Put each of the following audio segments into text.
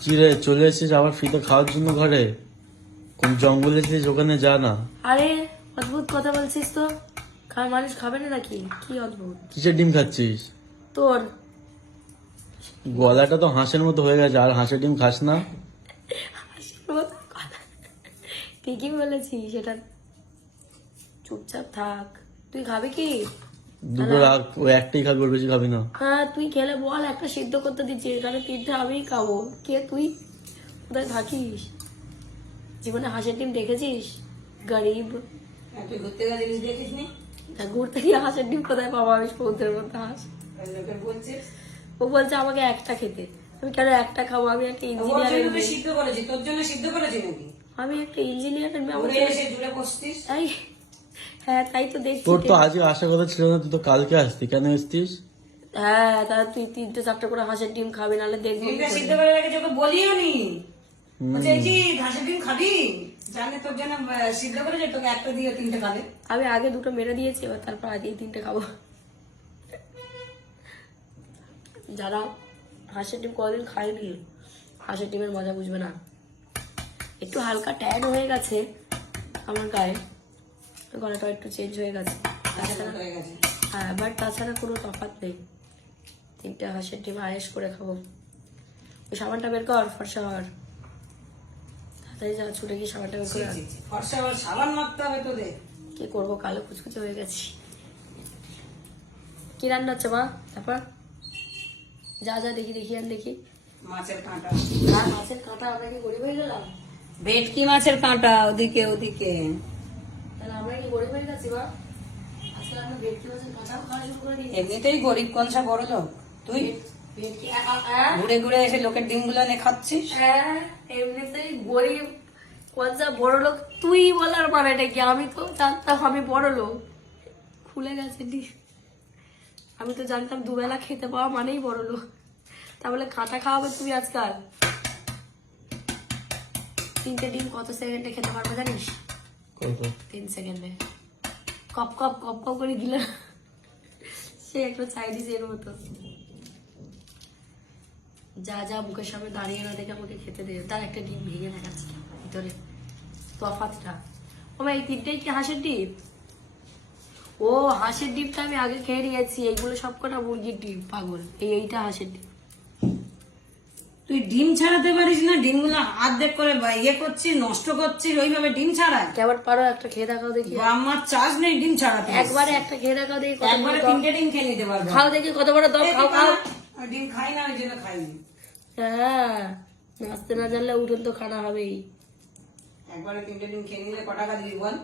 কি রে চলে এসেছিস আবার ফ্রিতে খাওয়ার জন্য ঘরে? কোন জঙ্গলে এসেছিস ওখানে যা না। আরে অদ্ভুত কথা বলছিস তো। খা মানুষ খাবে না নাকি? কি অদ্ভুত। কিসের ডিম খাচ্ছিস? তোর। গলাটা তো হাঁসের মতো হয়ে গেছে আর হাঁসের ডিম খাস না। হাসির মতো কথা। ঠিকই বলেছিস সেটা চুপচাপ থাক। তুই খাবে কি? দুটো রাখ ও একটাই খাবি ওর বেশি খাবি না। হ্যাঁ তুই খেলে বল একটা সিদ্ধ করতে দিচ্ছি এখানে তিনটে আমিই খাব। কে তুই? কোথায় থাকিস? জীবনে হাঁসের ডিম দেখেছিস? গরিব। ঘুরতে দেখিস নি ঘুরতে গিয়ে হাঁসের ডিম কোথায় পাবো? আমি সমুদ্রের মধ্যে হাঁস। ও বলছে আমাকে একটা খেতে। আমি কেন একটা খাব আমি একটা ইঞ্জিনিয়ার ইঞ্জিনিয়ারের জন্য তো সিদ্ধ করেছি তোর জন্য সিদ্ধ করেছি নাকি? আমি একটা ইঞ্জিনিয়ারের হ্যাঁ তাই তো দেখছি তোর তো আজকে আসার কথা ছিল না তুই তো কালকে আসতি কেন এসতিস? হ্যাঁ তাহলে তুই তিনটে চারটে করে হাঁসের ডিম খাবি নাহলে দেখবি সিদ্ধ করে বলিও নি। যে ঘাসের ডিম খাবি? জানে তোর জন্য সিদ্ধ করেছে তোকে একটা দিয়ে তিনটে খাবে। আমি আগে দুটো মেরে দিয়েছি এবার তারপর আজ এই তিনটে খাব। যারা হাঁসের ডিম কদিন খায়নি হাঁসের ডিমের মজা বুঝবে না। একটু হালকা ট্যান হয়ে গেছে আমার গায়ে। গলাটা একটু চেঞ্জ হয়ে গেছে। তাছাড়া হয়ে গেছে। হ্যাঁ বাট তাছাড়া কোনো তফাৎ নেই। তিনটে হাঁসের ডিম আয়েস করে খাব। ওই সাবানটা বের কর ফর্সা হওয়ার। তাড়াতাড়ি যা ছুটে গিয়ে সাবানটা বের করে ফর্সা আবার সাবান মারতে হবে তোদের। কি করব কালো কুচকুচে হয়ে গেছি। কি রান্না হচ্ছে মা? তারপর? যা যা দেখি দেখি আর দেখি। মাছের কাঁটা। আর মাছের কাঁটা আমরা কি গরিব হয়ে গেলাম? ভেটকি মাছের কাঁটা ওদিকে ওদিকে। এমনিতেই গরিব কনসা বড় লোক। তুই? ঘুরে ঘুরে এসে লোকের ডিমগুলো নিয়ে খাচ্ছিস? হ্যাঁ এমনিতেই গরিব কোনটা বড় লোক। তুই বলার মানেটা কি? আমি তো জানতাম আমি বড় লোক। খুলে গেছে ডি আমি তো জানতাম দুবেলা খেতে পাওয়া মানেই বড় লোক। তাহলে কাঁটা খাওয়াবে তুমি আজকাল? তিনটে ডিম কত সেকেন্ডে খেতে পারবে জানিস? তিন সেকেন্ডে। কপ কপ কপ কপ করে দিল। সে একটা চাইনিজ এর মতো। যা যা মুখের সামনে দাঁড়িয়ে না দেখে আমাকে খেতে দে তার একটা ডিম ভেঙে দেখাচ্ছি ভিতরে। তফাতটা ও ভাই, এই তিনটেই কি হাঁসের ডিম? ও, হাঁসের ডিমটা আমি আগে খেয়ে নিয়েছি। এইগুলো সব কটা মুরগির ডিম, পাগল। এই, এইটা হাঁসের ডিম। তুই ডিম ছাড়াতে পারিস না ডিমগুলো আর্ধেক করে ইয়ে করছিস নষ্ট করছিস ওইভাবে ডিম ছাড়া কেমন পারো একটা খেয়ে দেখাও দেখি। আমার চাষ নেই ডিম ছাড়াতে। একবারে একটা খেয়ে দেখাও দেখি একবারে তিনটে ডিম খেয়ে নিতে পারব। খাও দেখি কত বড় দম খাও খাও। ডিম খাই না ওই জন্য খাইনি। হ্যাঁ নাচতে না জানলে উঠোন তো খানা হবেই। একবারে তিনটে ডিম খেয়ে নিলে ক টাকা দিবি বল?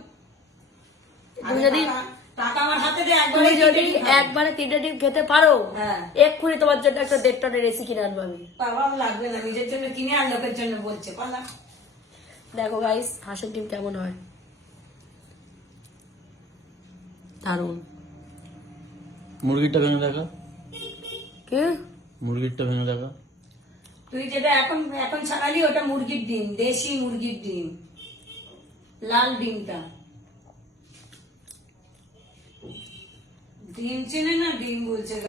তুমি যদি টাকা- টাকা আমার হাতে দে একবারে তুমি যদি। একবারে তিনটে ডিম খেতে পারো হ্যাঁ। এক্ষুনি তোমার জন্য একটা দেড় টনের এসি কিনে আনব আমি। লাগবে না নিজের জন্য কিনে আর লোকের জন্য বলছে পালা। দেখো গাইস হাঁসের ডিম কেমন হয়? দারুণ মুরগিরটা ভেঙে দেখা। কি? মুরগিরটা ভেঙে দেখা। তুই যেটা এখন এখন ছাড়ালি ওটা মুরগির ডিম দেশি মুরগির ডিম। লাল ডিমটা। ডিম চেনে না ডিম বলছে